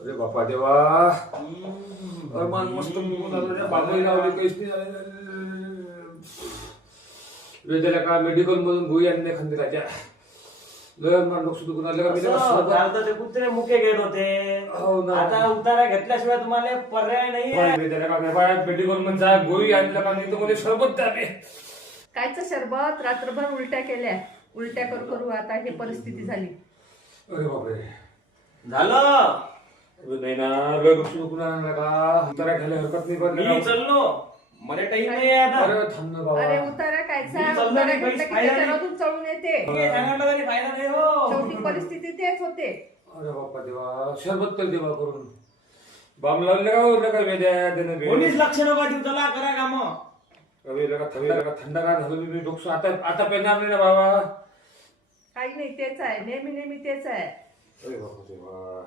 अरे बापा देवा अरे मान मस्त मुंगून आलो रे बांगडी लावली काहीच नाही वेदाला का मेडिकल मधून गोळी आणणे खंदिराच्या लय मान डोकं दुखून आलं का मी ते कुत्रे मुके घेत होते आता उतारा घेतल्याशिवाय तुम्हाला पर्याय नाही वेदाला का बाय मेडिकल मध्ये जा गोळी आणलं का नाही तर मला सरबत द्या रे कायचं शरबत रात्रभर उलट्या केल्या उलट्या करू आता ही परिस्थिती झाली अरे बापरे झालं नाही ना लय डोकं दुखून आलं का उतारा घ्यायला हरकत नाही पण मी चललो मला टाइम नाही आहे आता अरे थांब ना बाबा अरे उतारा कायचा मी चाललो उतारा नाही, घेतला की फायदा नाही. त्याच्यामधून चढून येते सांगितलं तरी फायदा नाही हो शेवटी परिस्थिती तेच होते अरे बापा देवा सरबत तर देवा करून बाम लावले का उरलं का वेद्या देणं कोणीच लक्ष नका देऊ चला करा काम अरे लगा थंडगार झालं मी डोकं आता पेणार नाही ना बाबा काही नाही तेच आहे नेहमी तेच आहे अरे बापा देवा